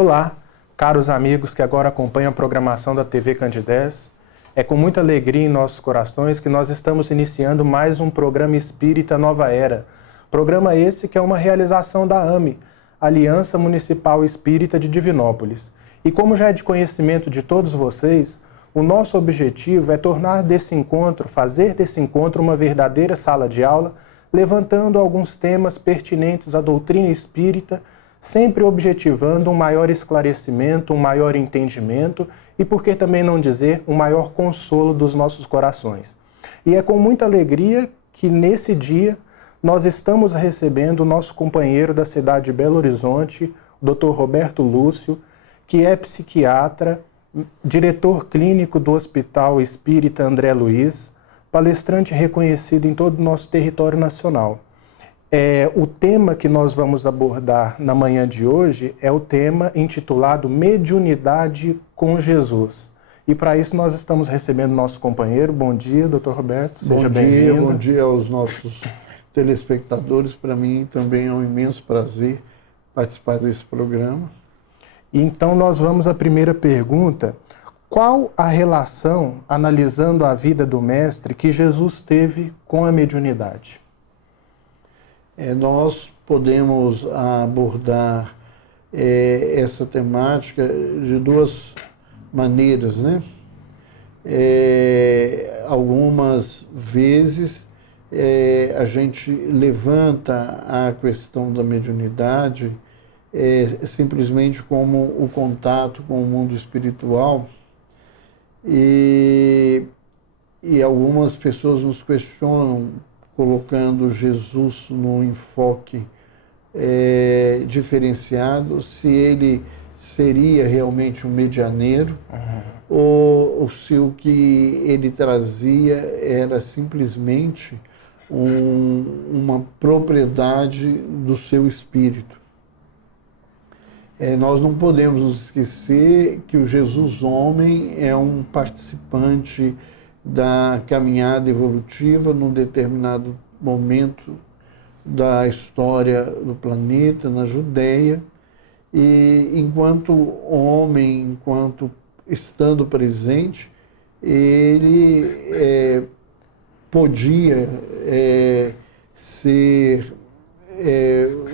Olá, caros amigos que agora acompanham a programação da TV Candidez. É com muita alegria em nossos corações que nós estamos iniciando mais um programa Espírita Nova Era. Programa esse que é uma realização da AME, Aliança Municipal Espírita de Divinópolis. E como já é de conhecimento de todos vocês, o nosso objetivo é tornar desse encontro, fazer desse encontro uma verdadeira sala de aula, levantando alguns temas pertinentes à doutrina espírita, sempre objetivando um maior esclarecimento, um maior entendimento e, por que também não dizer, um maior consolo dos nossos corações. E é com muita alegria que nesse dia nós estamos recebendo o nosso companheiro da cidade de Belo Horizonte, o Dr. Roberto Lúcio, que é psiquiatra, diretor clínico do Hospital Espírita André Luiz, palestrante reconhecido em todo o nosso território nacional. O tema que nós vamos abordar na manhã de hoje é o tema intitulado Mediunidade com Jesus. E para isso nós estamos recebendo nosso companheiro. Bom dia, Dr. Roberto, seja bem-vindo. Bom dia aos nossos telespectadores. Para mim também é um imenso prazer participar desse programa. Então nós vamos à primeira pergunta. Qual a relação, analisando a vida do Mestre, que Jesus teve com a mediunidade? Nós podemos abordar essa temática de duas maneiras, né? Algumas vezes a gente levanta a questão da mediunidade simplesmente como o contato com o mundo espiritual e algumas pessoas nos questionam colocando Jesus no enfoque diferenciado, se ele seria realmente um medianeiro, ou se o que ele trazia era simplesmente uma propriedade do seu espírito. Nós não podemos nos esquecer que o Jesus homem é um participante da caminhada evolutiva num determinado momento da história do planeta, na Judéia, e enquanto homem, enquanto estando presente, ele podia ser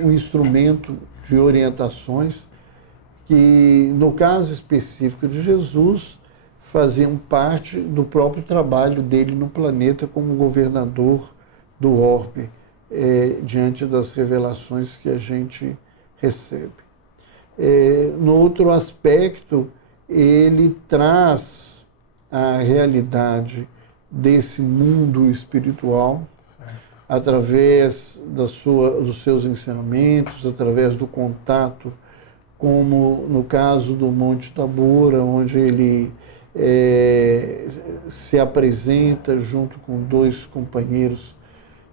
um instrumento de orientações que, no caso específico de Jesus, faziam parte do próprio trabalho dele no planeta como governador do orbe, diante das revelações que a gente recebe. No outro aspecto, ele traz a realidade desse mundo espiritual, através dos seus ensinamentos, através do contato, como no caso do Monte Tabora, onde ele se apresenta junto com dois companheiros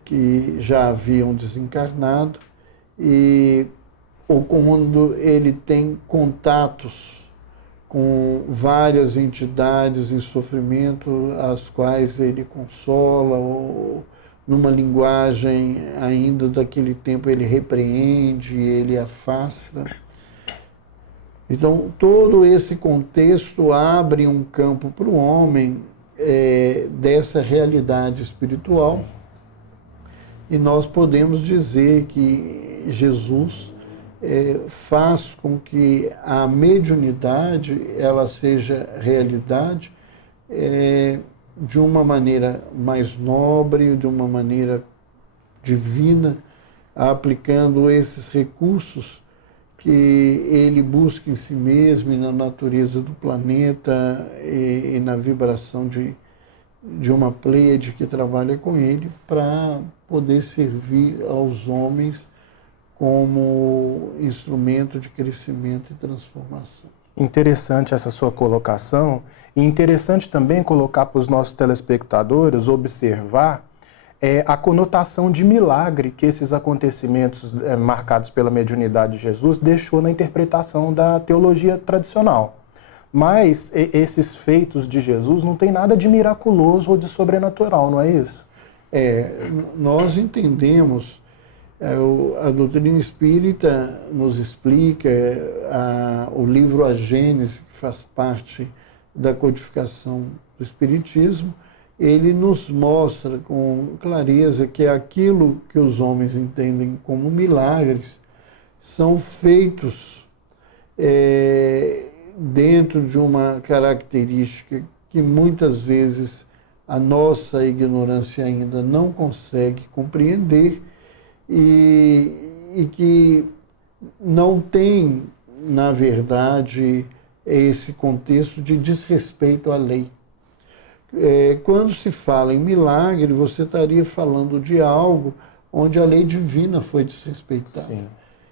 que já haviam desencarnado, ou quando ele tem contatos com várias entidades em sofrimento, as quais ele consola, ou numa linguagem ainda daquele tempo ele repreende, ele afasta. Então, todo esse contexto abre um campo para o homem dessa realidade espiritual, e nós podemos dizer que Jesus faz com que a mediunidade ela seja realidade de uma maneira mais nobre, de uma maneira divina, aplicando esses recursos que ele busca em si mesmo e na natureza do planeta e na vibração de uma pleiade que trabalha com ele para poder servir aos homens como instrumento de crescimento e transformação. Interessante essa sua colocação, e interessante também colocar para os nossos telespectadores observar a conotação de milagre que esses acontecimentos marcados pela mediunidade de Jesus deixou na interpretação da teologia tradicional. Mas esses feitos de Jesus não tem nada de miraculoso ou de sobrenatural, não é isso? Nós entendemos A doutrina espírita nos explica, o livro A Gênese, que faz parte da codificação do Espiritismo, ele nos mostra com clareza que aquilo que os homens entendem como milagres são feitos dentro de uma característica que muitas vezes a nossa ignorância ainda não consegue compreender, e que não tem, na verdade, esse contexto de desrespeito à lei. Quando se fala em milagre, você estaria falando de algo onde a lei divina foi desrespeitada. Sim.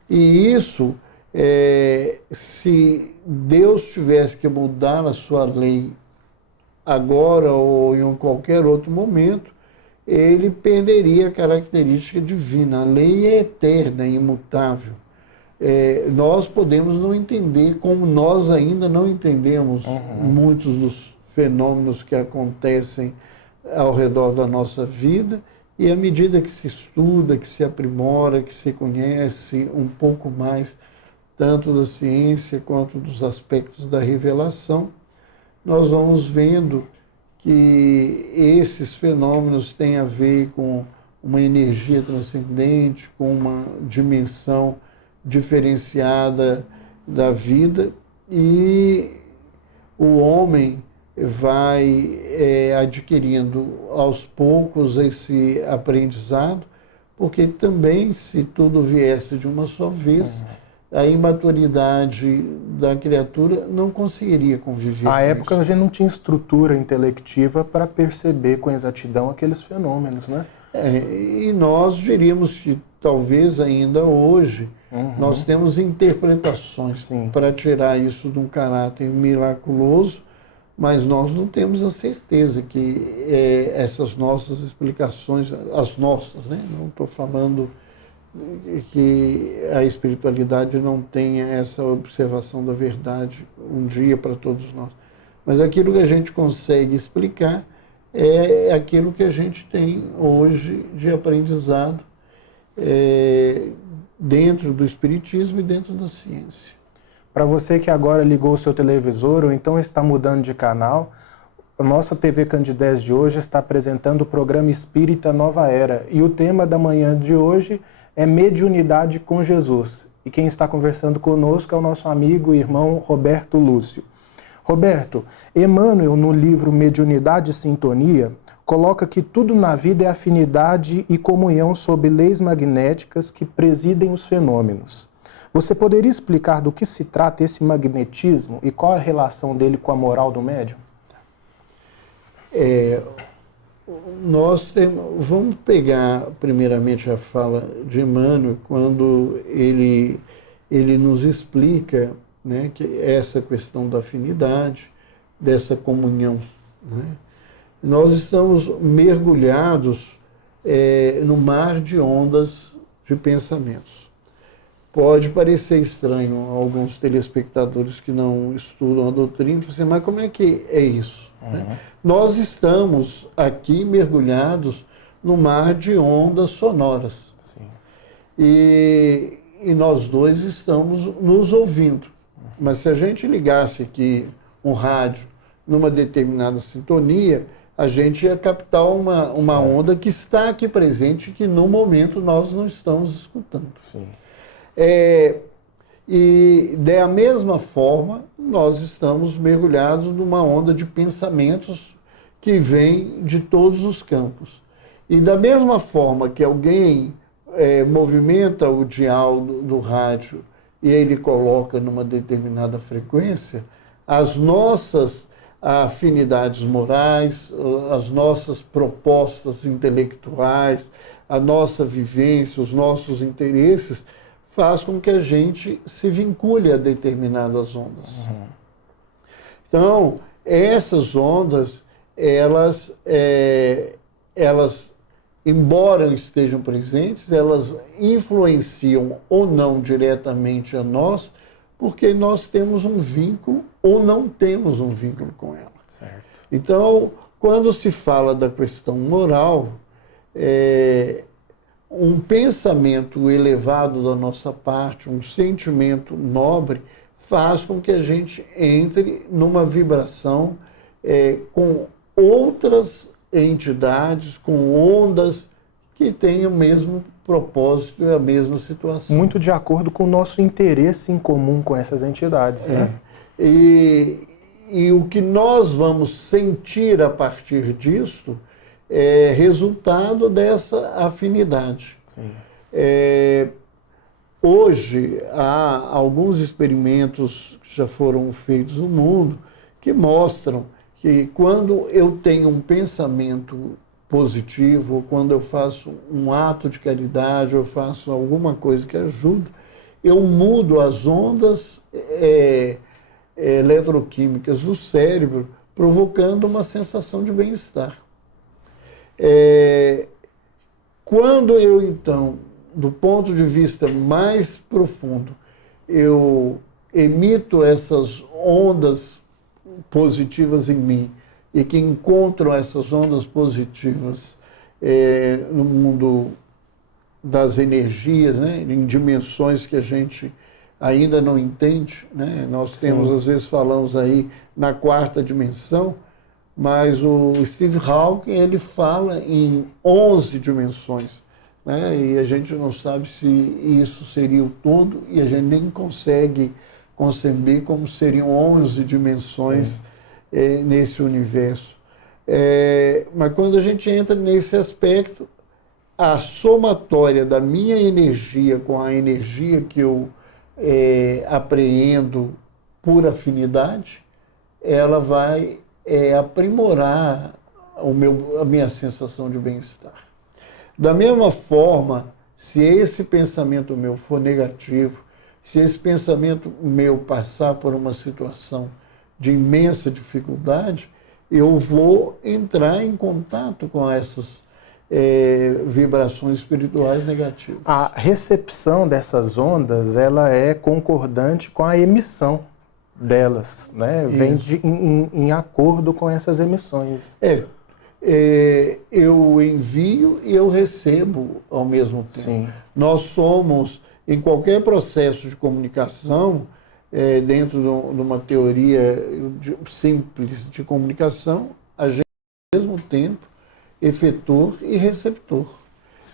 E isso, se Deus tivesse que mudar a sua lei agora ou em qualquer outro momento, ele perderia a característica divina. A lei é eterna, é imutável. Nós podemos não entender, como nós ainda não entendemos muitos dos fenômenos que acontecem ao redor da nossa vida, e à medida que se estuda, que se aprimora, que se conhece um pouco mais, tanto da ciência quanto dos aspectos da revelação, nós vamos vendo que esses fenômenos têm a ver com uma energia transcendente, com uma dimensão diferenciada da vida, e o homem vai adquirindo aos poucos esse aprendizado, porque também, se tudo viesse de uma só vez, a imaturidade da criatura não conseguiria conviver. À época a gente não tinha estrutura intelectiva para perceber com exatidão aqueles fenômenos, né? E nós diríamos que talvez ainda hoje nós temos interpretações para tirar isso de um caráter miraculoso, mas nós não temos a certeza que essas nossas explicações, as nossas, né? Não estou falando que a espiritualidade não tenha essa observação da verdade um dia para todos nós. Mas aquilo que a gente consegue explicar é aquilo que a gente tem hoje de aprendizado dentro do espiritismo e dentro da ciência. Para você que agora ligou o seu televisor ou então está mudando de canal, a nossa TV Candidez de hoje está apresentando o programa Espírita Nova Era, e o tema da manhã de hoje é Mediunidade com Jesus. E quem está conversando conosco é o nosso amigo e irmão Roberto Lúcio. Roberto, Emmanuel, no livro Mediunidade e Sintonia, coloca que tudo na vida é afinidade e comunhão sob leis magnéticas que presidem os fenômenos. Você poderia explicar do que se trata esse magnetismo e qual a relação dele com a moral do médium? Vamos pegar primeiramente a fala de Emmanuel, quando ele nos explica, né, que essa questão da afinidade, dessa comunhão, né? Nós estamos mergulhados no mar de ondas de pensamentos. Pode parecer estranho a alguns telespectadores que não estudam a doutrina, mas como é que é isso? Né? Nós estamos aqui mergulhados no mar de ondas sonoras. Sim. E nós dois estamos nos ouvindo. Mas se a gente ligasse aqui um rádio numa determinada sintonia, a gente ia captar uma onda que está aqui presente, que no momento nós não estamos escutando. Sim. E da mesma forma, nós estamos mergulhados numa onda de pensamentos que vem de todos os campos. E da mesma forma que alguém movimenta o dial do rádio e ele coloca numa determinada frequência, as nossas afinidades morais, as nossas propostas intelectuais, a nossa vivência, os nossos interesses, faz com que a gente se vincule a determinadas ondas. Então, essas ondas, elas, embora estejam presentes, elas influenciam ou não diretamente a nós, porque nós temos um vínculo ou não temos um vínculo com ela. Certo. Então, quando se fala da questão moral, um pensamento elevado da nossa parte, um sentimento nobre, faz com que a gente entre numa vibração com outras entidades, com ondas que têm o mesmo propósito e a mesma situação. Muito de acordo com o nosso interesse em comum com essas entidades, né? E o que nós vamos sentir a partir disso é resultado dessa afinidade. Sim. Hoje, há alguns experimentos que já foram feitos no mundo que mostram que quando eu tenho um pensamento positivo, ou quando eu faço um ato de caridade, eu faço alguma coisa que ajuda, eu mudo as ondas eletroquímicas do cérebro, provocando uma sensação de bem-estar. Quando eu, então, do ponto de vista mais profundo, eu emito essas ondas positivas em mim, e que encontram essas ondas positivas no mundo das energias, né, em dimensões que a gente ainda não entende, né? Nós temos, às vezes falamos aí na quarta dimensão, mas o Steve Hawking, ele fala em 11 dimensões, né? E a gente não sabe se isso seria o todo, e a gente nem consegue conceber como seriam 11 dimensões nesse universo. Mas quando a gente entra nesse aspecto, a somatória da minha energia com a energia que eu apreendo por afinidade, ela vai aprimorar a minha sensação de bem-estar. Da mesma forma, se esse pensamento meu for negativo, se esse pensamento meu passar por uma situação de imensa dificuldade, eu vou entrar em contato com essas vibrações espirituais negativas. A recepção dessas ondas, ela é concordante com a emissão delas, né? Vem em acordo com essas emissões. Eu envio e eu recebo ao mesmo tempo. Sim. Nós somos, em qualquer processo de comunicação, dentro de uma teoria simples de comunicação, a gente ao mesmo tempo efetor e receptor.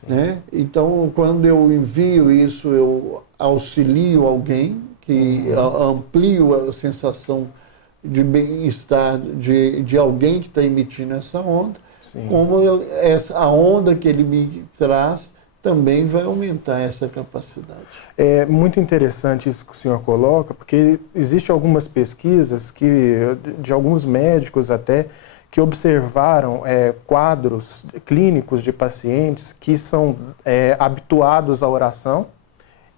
Né? Então, quando eu envio isso, eu auxilio alguém, que amplio a sensação de bem-estar de alguém que está emitindo essa onda. Sim. Como a onda que ele me traz também vai aumentar essa capacidade. É muito interessante isso que o senhor coloca, porque existem algumas pesquisas de alguns médicos até, que observaram quadros clínicos de pacientes que são habituados à oração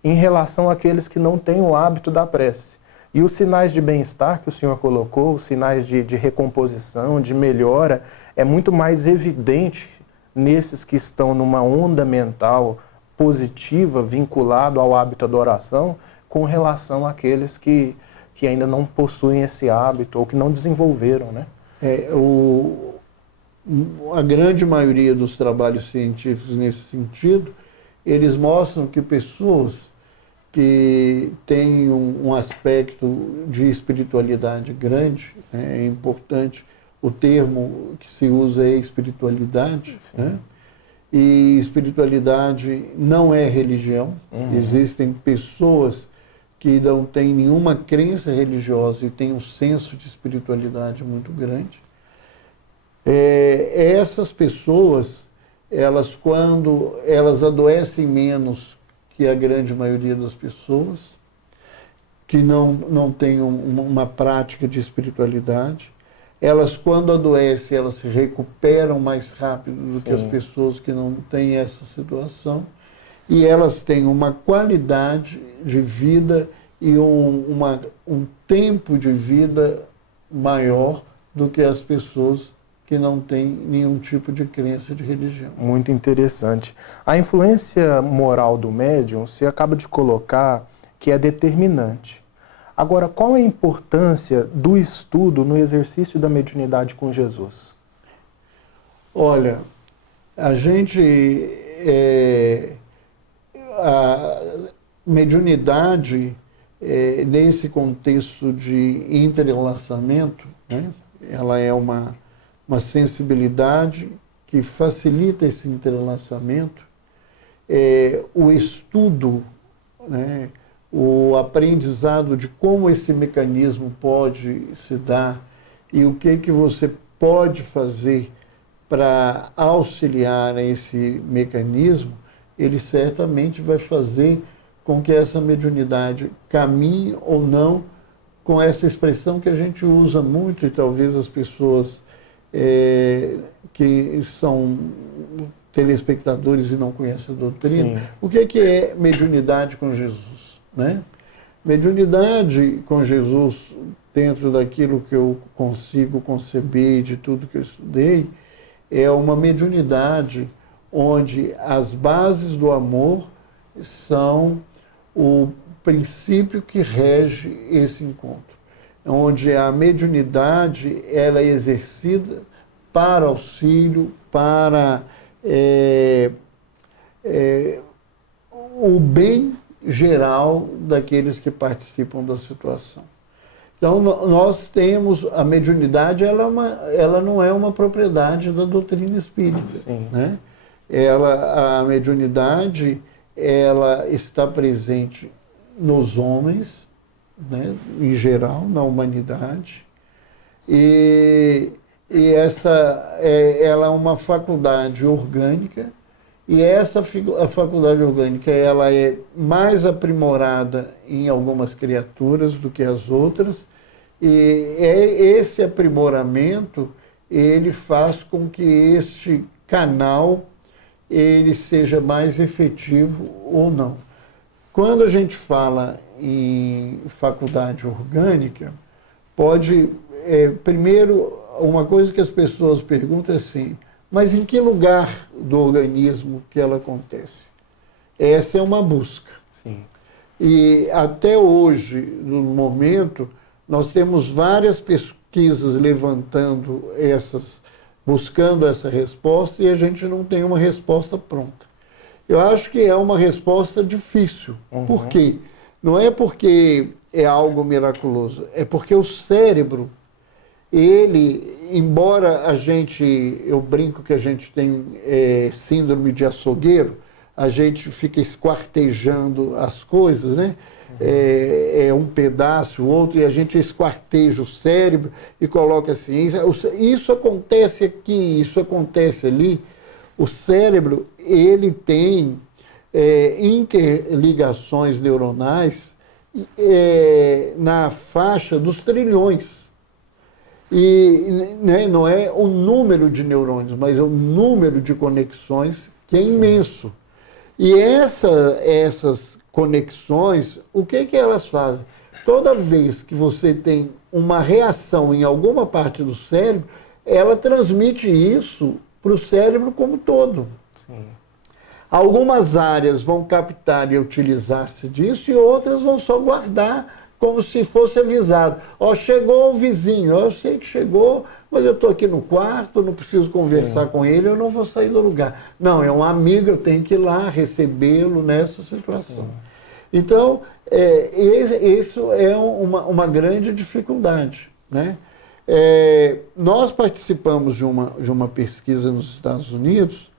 em relação àqueles que não têm o hábito da prece. E os sinais de bem-estar que o senhor colocou, os sinais de recomposição, de melhora, é muito mais evidente nesses que estão numa onda mental positiva, vinculado ao hábito da oração, com relação àqueles que ainda não possuem esse hábito ou que não desenvolveram, né? A grande maioria dos trabalhos científicos nesse sentido, eles mostram que pessoas que têm um aspecto de espiritualidade grande, né, é importante, o termo que se usa é espiritualidade, né? E espiritualidade não é religião. Existem pessoas que não têm nenhuma crença religiosa e têm um senso de espiritualidade muito grande. Essas pessoas, quando elas adoecem menos que a grande maioria das pessoas, que não têm uma prática de espiritualidade, elas, quando adoecem, elas se recuperam mais rápido do que as pessoas que não têm essa situação, e elas têm uma qualidade de vida e um tempo de vida maior do que as pessoas que não têm nenhum tipo de crença de religião. Muito interessante. A influência moral do médium, você acaba de colocar que é determinante. Agora, qual é a importância do estudo no exercício da mediunidade com Jesus? Olha, a gente a mediunidade, nesse contexto de entrelaçamento, né, ela é uma sensibilidade que facilita esse entrelaçamento, o estudo, né, o aprendizado de como esse mecanismo pode se dar e o que você pode fazer para auxiliar esse mecanismo, ele certamente vai fazer com que essa mediunidade caminhe ou não com essa expressão que a gente usa muito e talvez as pessoas que são telespectadores e não conhecem a doutrina. Sim. O que é mediunidade com Jesus, né? Mediunidade com Jesus, dentro daquilo que eu consigo conceber, de tudo que eu estudei, é uma mediunidade onde as bases do amor são o princípio que rege esse encontro, onde a mediunidade ela é exercida para auxílio, para o bem geral daqueles que participam da situação. Então, nós temos a mediunidade, ela não é uma propriedade da doutrina espírita, né? A mediunidade, ela está presente nos homens, né, em geral, na humanidade, e ela é uma faculdade orgânica, e a faculdade orgânica ela é mais aprimorada em algumas criaturas do que as outras, e esse aprimoramento ele faz com que este canal ele seja mais efetivo ou não. Quando a gente fala em faculdade orgânica, primeiro, uma coisa que as pessoas perguntam é assim, mas em que lugar do organismo que ela acontece? Essa é uma busca. Sim. E até hoje, no momento, nós temos várias pesquisas levantando buscando essa resposta, e a gente não tem uma resposta pronta. Eu acho que é uma resposta difícil. Uhum. Por quê? Não é porque é algo miraculoso, é porque o cérebro, ele, embora eu brinco que a gente tem síndrome de açougueiro, a gente fica esquartejando as coisas, né? Um pedaço, o outro, e a gente esquarteja o cérebro e coloca assim, isso acontece aqui, isso acontece ali. O cérebro, ele tem interligações neuronais na faixa dos trilhões. E né, não é o número de neurônios, mas é o número de conexões que é imenso. E essas conexões, o que elas fazem? Toda vez que você tem uma reação em alguma parte do cérebro, ela transmite isso para o cérebro como um todo. Sim. Algumas áreas vão captar e utilizar-se disso e outras vão só guardar como se fosse avisado. Chegou o vizinho, eu sei que chegou, mas eu estou aqui no quarto, não preciso conversar com ele, eu não vou sair do lugar. Não, é um amigo, eu tenho que ir lá recebê-lo nessa situação. Sim. Então, isso é uma grande dificuldade, né? Nós participamos de uma pesquisa nos Estados Unidos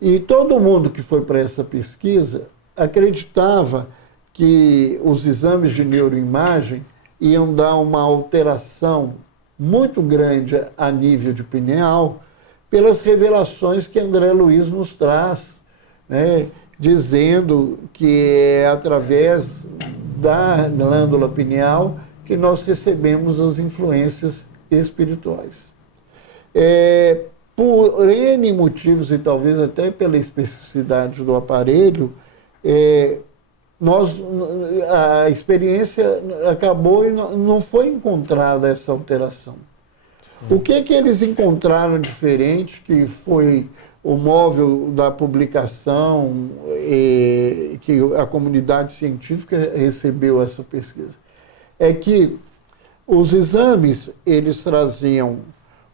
e todo mundo que foi para essa pesquisa acreditava que os exames de neuroimagem iam dar uma alteração muito grande a nível de pineal pelas revelações que André Luiz nos traz, né, dizendo que é através da glândula pineal que nós recebemos as influências espirituais. Por N motivos, e talvez até pela especificidade do aparelho, a experiência acabou e não foi encontrada essa alteração. Sim. O que eles encontraram diferente, que foi o móvel da publicação, que a comunidade científica recebeu essa pesquisa, é que os exames, eles traziam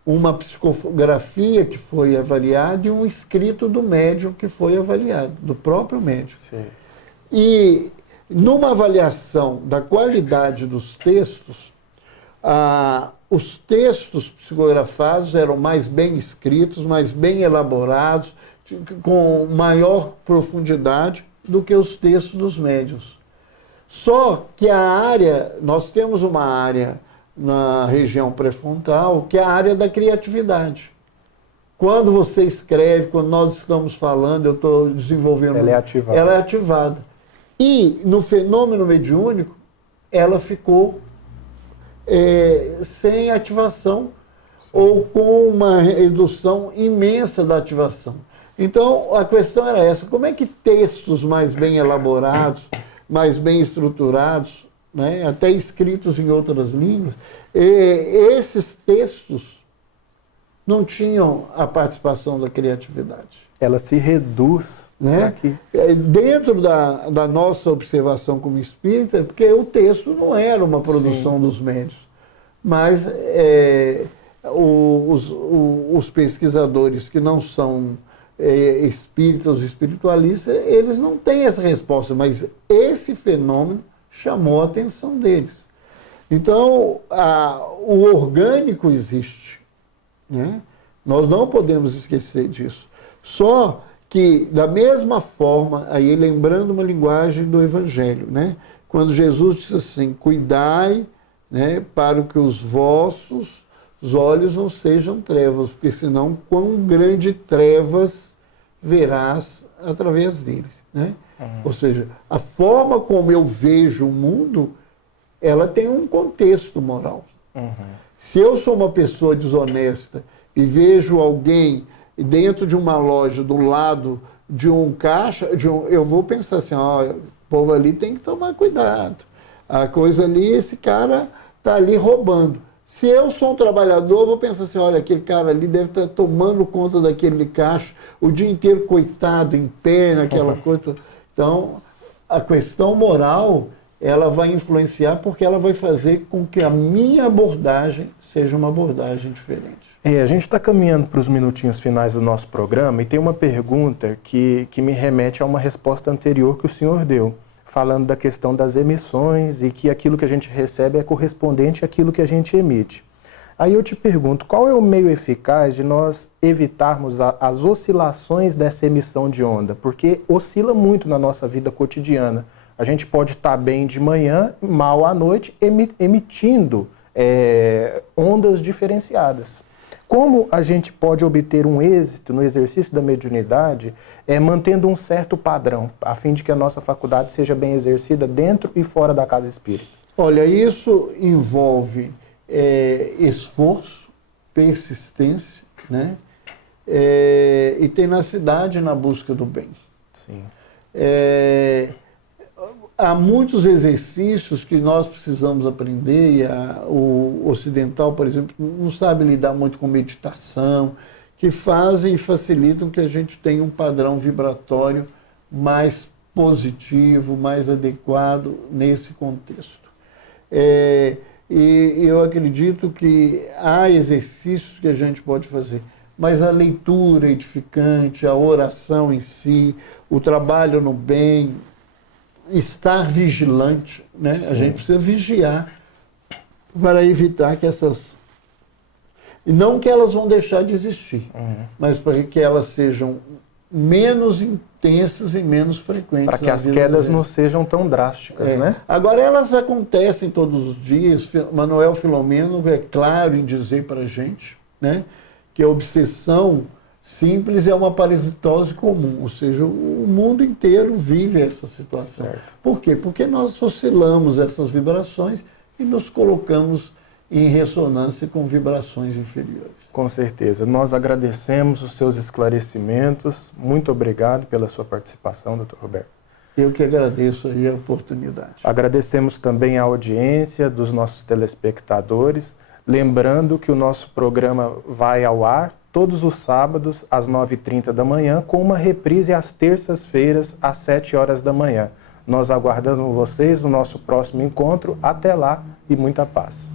uma psicografia que foi avaliada e um escrito do médium que foi avaliado, do próprio médium. Sim. E numa avaliação da qualidade dos textos, os textos psicografados eram mais bem escritos, mais bem elaborados, com maior profundidade do que os textos dos médiuns. Só que nós temos uma área na região pré-frontal, que é a área da criatividade. Quando você escreve, quando nós estamos falando, eu estou desenvolvendo... Ela é ativada. Ela é ativada. E no fenômeno mediúnico, ela ficou sem ativação, ou com uma redução imensa da ativação. Então, a questão era essa: como é que textos mais bem elaborados, mais bem estruturados, né, até escritos em outras línguas, esses textos não tinham a participação da criatividade? Ela se reduz, né? Aqui. Dentro da nossa observação como espírita, porque o texto não era uma produção Sim. dos médios, mas os pesquisadores que não são espíritas, espiritualistas, eles não têm essa resposta, mas esse fenômeno chamou a atenção deles. Então, o orgânico existe, né? Nós não podemos esquecer disso. Só que, da mesma forma, aí lembrando uma linguagem do Evangelho, né? Quando Jesus disse assim: cuidai, né, para que os vossos olhos não sejam trevas, porque senão quão grande trevas verás através deles, né? Ou seja, a forma como eu vejo o mundo, ela tem um contexto moral. Se eu sou uma pessoa desonesta e vejo alguém dentro de uma loja, do lado de um caixa, eu vou pensar assim: ó, o povo ali tem que tomar cuidado. A coisa ali, esse cara está ali roubando. Se eu sou um trabalhador, eu vou pensar assim: olha, aquele cara ali deve estar tomando conta daquele caixa o dia inteiro, coitado, em pé, naquela coisa. Então, a questão moral, ela vai influenciar, porque ela vai fazer com que a minha abordagem seja uma abordagem diferente. A gente está caminhando para os minutinhos finais do nosso programa e tem uma pergunta que me remete a uma resposta anterior que o senhor deu, falando da questão das emissões e que aquilo que a gente recebe é correspondente àquilo que a gente emite. Aí eu te pergunto, qual é o meio eficaz de nós evitarmos as oscilações dessa emissão de onda? Porque oscila muito na nossa vida cotidiana. A gente pode estar bem de manhã, mal à noite, emitindo ondas diferenciadas. Como a gente pode obter um êxito no exercício da mediunidade mantendo um certo padrão, a fim de que a nossa faculdade seja bem exercida dentro e fora da casa espírita? Olha, isso envolve esforço, persistência, né? E tenacidade na busca do bem. Sim. Há muitos exercícios que nós precisamos aprender, e o ocidental, por exemplo, não sabe lidar muito com meditação, que fazem e facilitam que a gente tenha um padrão vibratório mais positivo, mais adequado nesse contexto. E eu acredito que há exercícios que a gente pode fazer, mas a leitura edificante, a oração em si, o trabalho no bem, estar vigilante, né? A gente precisa vigiar para evitar que essas... Não que elas vão deixar de existir, mas para que elas sejam menos intensas e menos frequentes. Para que as quedas não sejam tão drásticas, né? Agora, elas acontecem todos os dias. Manuel Filomeno é claro em dizer para a gente, né, que a obsessão simples é uma parasitose comum, ou seja, o mundo inteiro vive essa situação. Certo. Por quê? Porque nós oscilamos essas vibrações e nos colocamos em ressonância com vibrações inferiores. Com certeza. Nós agradecemos os seus esclarecimentos. Muito obrigado pela sua participação, Dr. Roberto. Eu que agradeço aí a oportunidade. Agradecemos também a audiência dos nossos telespectadores. Lembrando que o nosso programa vai ao ar todos os sábados, às 9h30 da manhã, com uma reprise às terças-feiras, às 7 horas da manhã. Nós aguardamos vocês no nosso próximo encontro. Até lá e muita paz.